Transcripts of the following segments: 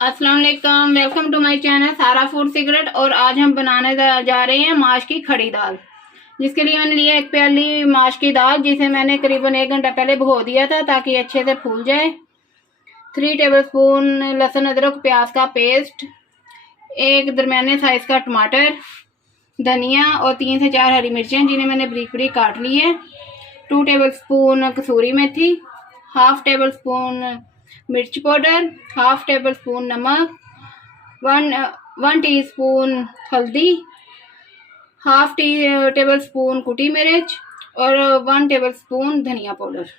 अस्सलाम वालेकुम, welcome to my channel सारा फूड सीक्रेट। और आज हम बनाने जा रहे हैं माश की खड़ी दाल। जिसके लिए मैंने लिया एक प्याली माश की दाल, जिसे मैंने करीबन 1 घंटा पहले भिगो दिया था ताकि अच्छे से फूल जाए। 3 टेबलस्पून लहसुन अदरक प्याज का पेस्ट, एक दरमियाने साइज का टमाटर, धनिया और 3 से 4 हरी मिर्चें जिन्हें मैंने बारीक बारीक काट ली है। 2 टेबलस्पून कसूरी मेथी, हाफ टेबल स्पून मिर्च पाउडर, हाफ टेबल स्पून नमक, वन टीस्पून हल्दी, हाफ टेबल स्पून कुटी मिर्च और 1 टेबल स्पून धनिया पाउडर।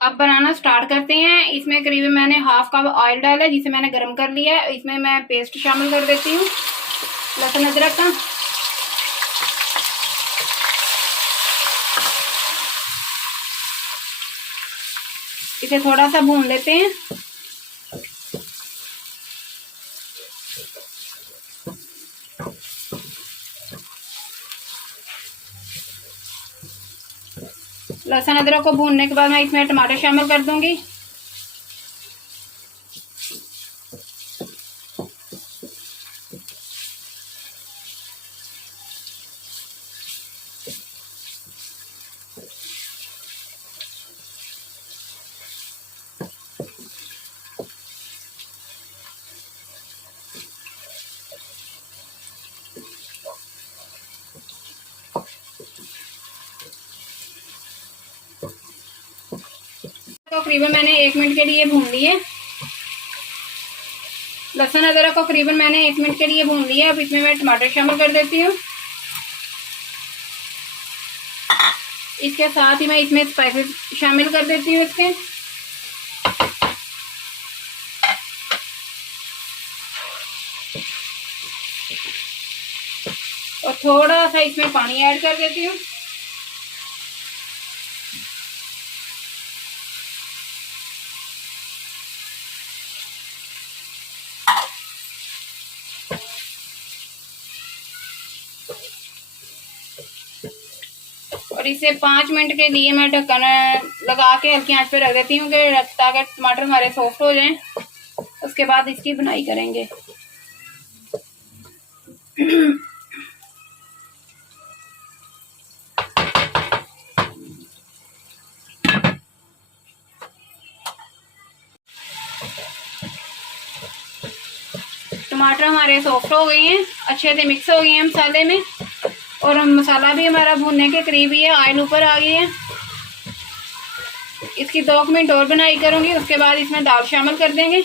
अब बनाना स्टार्ट करते हैं। इसमें करीबन मैंने हाफ कप ऑयल डाला है जिसे मैंने गर्म कर लिया है। इसमें मैं पेस्ट शामिल कर देती हूँ लहसुन अदरक का। इसे थोड़ा सा भून लेते हैं। लहसुन अदरक को भूनने के बाद मैं इसमें टमाटर शामिल कर दूंगी। तो करीबन मैंने 1 मिनट के लिए भून लिए। लहसुन अदरक को करीबन मैंने 1 मिनट के लिए भून लिया। अब इसमें मैं टमाटर शामिल कर देती हूँ। इसके साथ ही मैं इसमें स्पाइसेस शामिल कर देती हूँ इसके। और थोड़ा सा इसमें पानी ऐड कर देती हूँ। और इसे 5 मिनट के लिए मैं ढक्कन लगा के हल्की आंच पे रख देती हूँ ताकि टमाटर हमारे सॉफ्ट हो जाएं। उसके बाद इसकी बुनाई करेंगे। टमाटर हमारे सॉफ्ट हो गए हैं, अच्छे से मिक्स हो गए हैं मसाले में। और मसाला भी हमारा भुनने के करीब ही है, ऑयल ऊपर आ गई है। इसकी 2 मिनट और बुनाई करूंगी। उसके बाद इसमें दाल शामिल कर देंगे।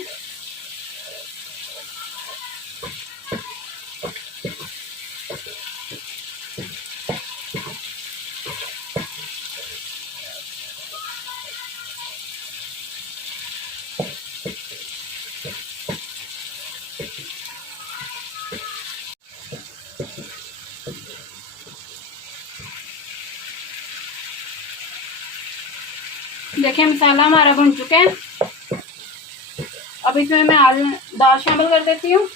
देखिए मसाला हमारा भुन चुका है। अब इसमें मैं दाल शामिल कर देती हूँ।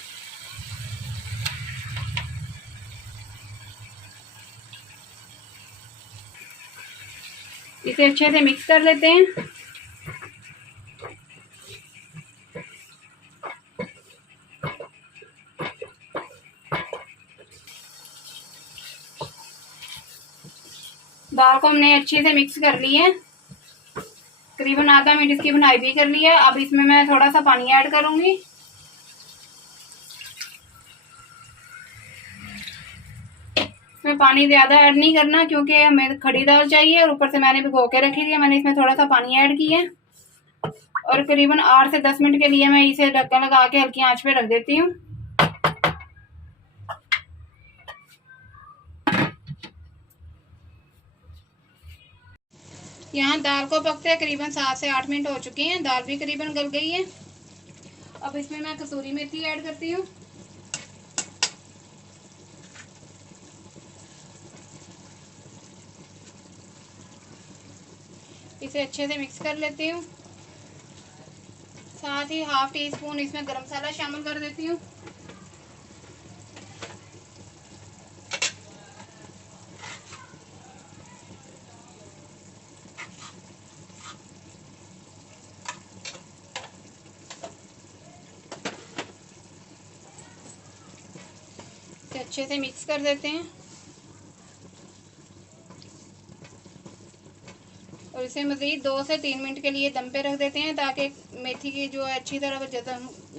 इसे अच्छे से मिक्स कर लेते हैं। दाल को हमने अच्छे से मिक्स कर ली है। करीबन आधा मिनट इसकी बुनाई भी कर ली है। अब इसमें मैं थोड़ा सा पानी ऐड करूंगी। इसमें पानी ज्यादा ऐड नहीं करना क्योंकि हमें खड़ी दाल चाहिए और ऊपर से मैंने भिगो के रखी है। मैंने इसमें थोड़ा सा पानी ऐड किया है। और करीबन 8 से 10 मिनट के लिए मैं इसे ढक्कन लगा के हल्की आंच पे रख देती हूँ। यहाँ दाल को पकते करीबन 7 से 8 मिनट हो चुके हैं। दाल भी करीबन गल गई है। अब इसमें मैं कसूरी मेथी ऐड करती हूँ। इसे अच्छे से मिक्स कर लेती हूँ। साथ ही हाफ टी स्पून इसमें गरम मसाला शामिल कर देती हूँ। अच्छे से मिक्स कर देते हैं और इसे मज़ीद 2 से 3 मिनट के लिए दम पे रख देते हैं ताकि मेथी की जो है अच्छी तरह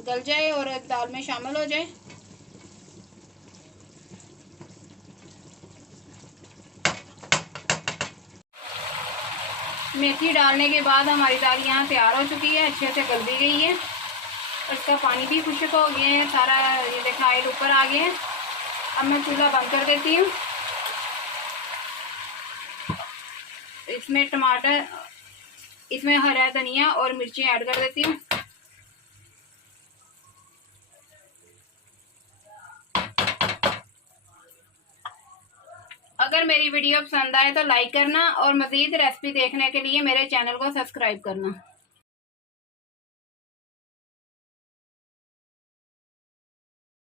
गल जाए और दाल में शामिल हो जाए। मेथी डालने के बाद हमारी दाल यहाँ तैयार हो चुकी है, अच्छे से गल भी गई है और इसका पानी भी खुश्क हो गया है सारा। ये देखा ऑयल ऊपर आ गया है। अब मैं चूल्हा बंद कर देती हूँ। इसमें टमाटर, इसमें हरा धनिया और मिर्ची ऐड कर देती हूँ। अगर मेरी वीडियो पसंद आए तो लाइक करना और मज़ीद रेसिपी देखने के लिए मेरे चैनल को सब्सक्राइब करना।